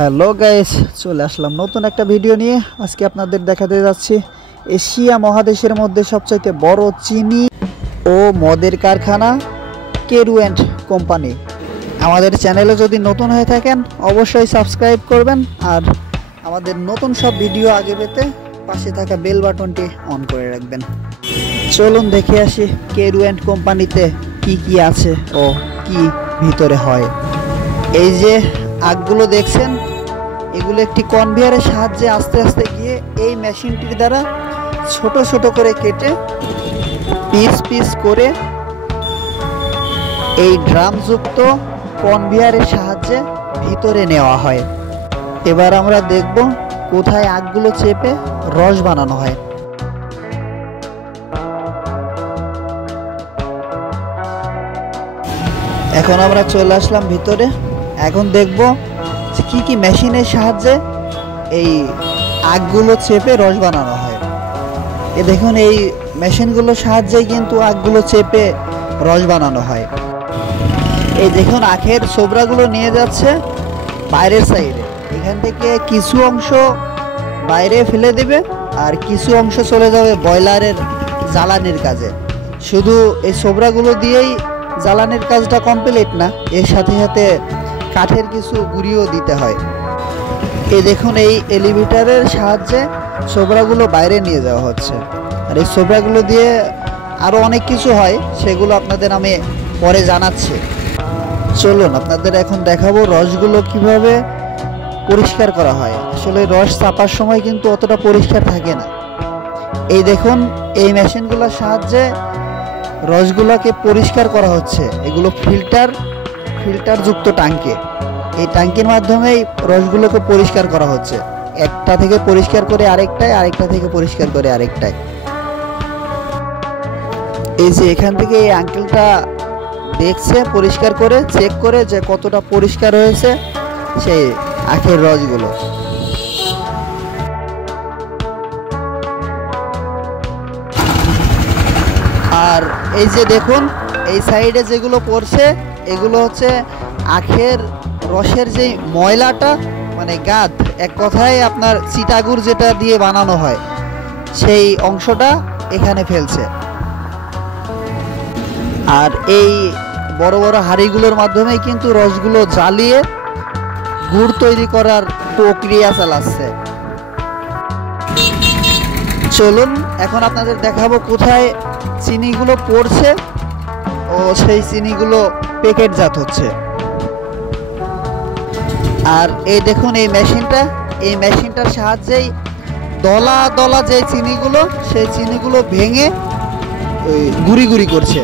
Hello guys, চলে আসলাম নতুন একটা ভিডিও নিয়ে। আজকে আপনাদের দেখাতে যাচ্ছি এশিয়া মহাদেশের মধ্যে সবচাইতে বড় চিনি ও মদের কারখানা কেরু অ্যান্ড কোম্পানি। আমাদের চ্যানেলে যদি নতুন হয়ে থাকেন অবশ্যই সাবস্ক্রাইব করবেন, আর আমাদের নতুন সব ভিডিও আগে পেতে পাশে থাকা বেল বাটনটি অন করে রাখবেন। চলুন দেখে আসি কেরু অ্যান্ড কোম্পানিতে কি কি আছে ও কি ভিতরে হয়। এই যে আগগুলো দেখছেন, এগুলো একটি কনভেয়ারের সাহায্যে আস্তে আস্তে গিয়ে এই মেশিনটির দ্বারা ছোট ছোট করে কেটে পিস পিস করে এই ড্রামযুক্ত কনভেয়ারের সাহায্যে ভিতরে নেওয়া হয়। এবার আমরা দেখব কোথায় আগগুলো চেপে রস বানানো হয়। এখন আমরা চলে আসলাম ভিতরে। এখন দেখব কি কি মেশিনের সাহায্যে এই আগগুলো চেপে রস বানানো হয়। এ দেখুন, এই মেশিনগুলোর সাহায্যে কিন্তু আগগুলো চেপে রস বানানো হয়। এই দেখুন, আখের ছোবড়াগুলো নিয়ে যাচ্ছে বাইরের সাইডে। এখান থেকে কিছু অংশ বাইরে ফেলে দেবে আর কিছু অংশ চলে যাবে বয়লারের জ্বালানির কাজে। শুধু এই ছোবড়াগুলো দিয়েই জ্বালানির কাজটা কমপ্লিট না, এর সাথে সাথে কাঠের কিছু গুঁড়িও দিতে হয়। এই দেখুন, এই এলিভেটরের সাহায্যে ছোবড়াগুলো বাইরে নিয়ে যাওয়া হচ্ছে। আর এই ছোবড়াগুলো দিয়ে আরও অনেক কিছু হয়, সেগুলো আপনাদের আমি পরে জানাচ্ছি। চলুন আপনাদের এখন দেখাবো রসগুলো কিভাবে পরিষ্কার করা হয়। আসলে রস চাপার সময় কিন্তু অতটা পরিষ্কার থাকে না। এই দেখুন, এই মেশিনগুলোর সাহায্যে রসগুলোকে পরিষ্কার করা হচ্ছে। এগুলো ফিল্টারযুক্ত ট্যাঙ্কি। এই ট্যাঙ্কির মাধ্যমেই রসগুলোকে পরিষ্কার করা হচ্ছে। একটা থেকে পরিষ্কার করে আরেকটায়, আরেকটা থেকে পরিষ্কার করে আরেকটায়। এই যে এখান থেকে এই আঙ্কেলটা দেখছে, পরিষ্কার করে চেক করে যে কতটা পরিষ্কার হয়েছে সেই আখের রসগুলো। আর এই যে দেখুন, এই সাইডে যেগুলো পড়ছে এগুলো হচ্ছে আখের রসের যে ময়লাটা, মানে গাদ, এক কথায় আপনার চিটাগুড় যেটা দিয়ে বানানো হয় সেই অংশটা এখানে ফেলছে। আর এই বড় বড় হাঁড়িগুলোর মাধ্যমে কিন্তু রসগুলো জ্বালিয়ে গুড় তৈরি করার প্রক্রিয়া চালাচ্ছে। চলুন এখন আপনাদের দেখাবো কোথায় চিনিগুলো পড়ছে ও সেই চিনিগুলো প্যাকেটজাত হচ্ছে। আর এই দেখুন, এই মেশিনটার সাহায্যেই দলা দলা যে চিনিগুলো, সেই চিনিগুলো ভেঙে গুঁড়ি গুঁড়ি করছে।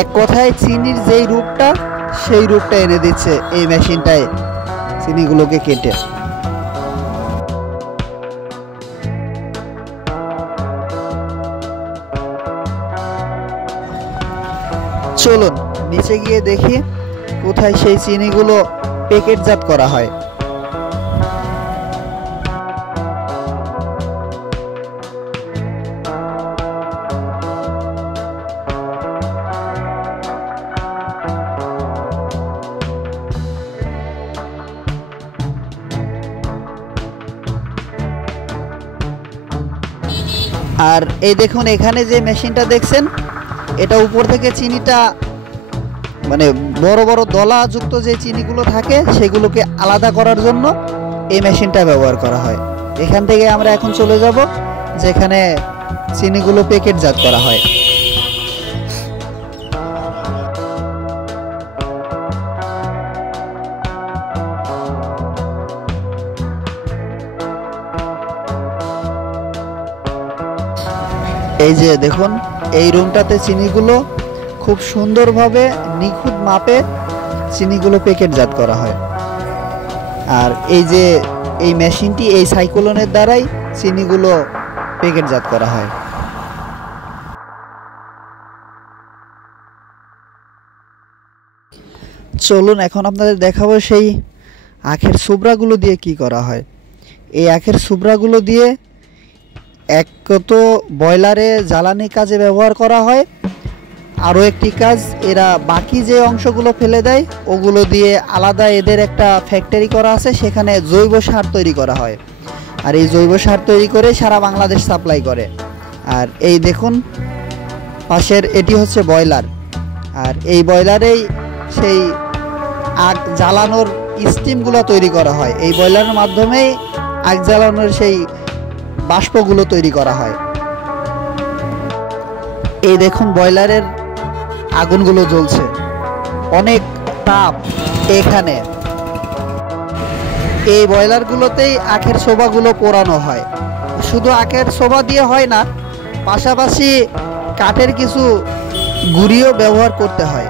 এক কথায় চিনির যেই রূপটা, সেই রূপটা এনে দিচ্ছে এই মেশিনটায় চিনিগুলোকে কেটে। চলুন নিচে গিয়ে দেখি কোথায় সেই চিনিগুলো প্যাকেটজাত করা হয়। আর এই দেখুন, এখানে যে মেশিনটা দেখছেন, এটা উপর থেকে চিনিটা, মানে বড় বড় দলাযুক্ত যে চিনিগুলো থাকে সেগুলোকে আলাদা করার জন্য এই মেশিনটা ব্যবহার করা হয়। এখান থেকে আমরা এখন চলে যাব যেখানে চিনিগুলো প্যাকেটজাত করা হয়। এই যে দেখুন, এই রুমটাতে চিনিগুলো খুব সুন্দরভাবে নিখুঁত মাপে চিনিগুলো প্যাকেটজাত করা হয়। আর এই যে এই মেশিনটি, এই সাইক্লোনের দ্বারাই চিনিগুলো প্যাকেটজাত করা হয়। চলুন এখন আপনাদের দেখাবো সেই আখের ছোবড়াগুলো দিয়ে কি করা হয়। এই আখের ছোবড়াগুলো দিয়ে এক তো বয়লারে জ্বালানি কাজে ব্যবহার করা হয়, আরও একটি কাজ, এরা বাকি যে অংশগুলো ফেলে দেয় ওগুলো দিয়ে আলাদা এদের একটা ফ্যাক্টরি করা আছে, সেখানে জৈব সার তৈরি করা হয়। আর এই জৈব সার তৈরি করে সারা বাংলাদেশ সাপ্লাই করে। আর এই দেখুন পাশের এটি হচ্ছে ব্রয়লার, আর এই ব্রয়লারেই সেই আগ জ্বালানোর স্টিমগুলো তৈরি করা হয়। এই ব্রয়লারের মাধ্যমেই আগ জ্বালানোর সেই বাষ্পগুলো তৈরি করা হয়। এই দেখুন ব্রয়লারের আগুনগুলো জ্বলছে, অনেক তাপ এখানে। এই ব্রয়লারগুলোতেই আখের ছোবাগুলো পোড়ানো হয়। শুধু আখের ছোবা দিয়ে হয় না, পাশাপাশি কাঠের কিছু গুঁড়িও ব্যবহার করতে হয়।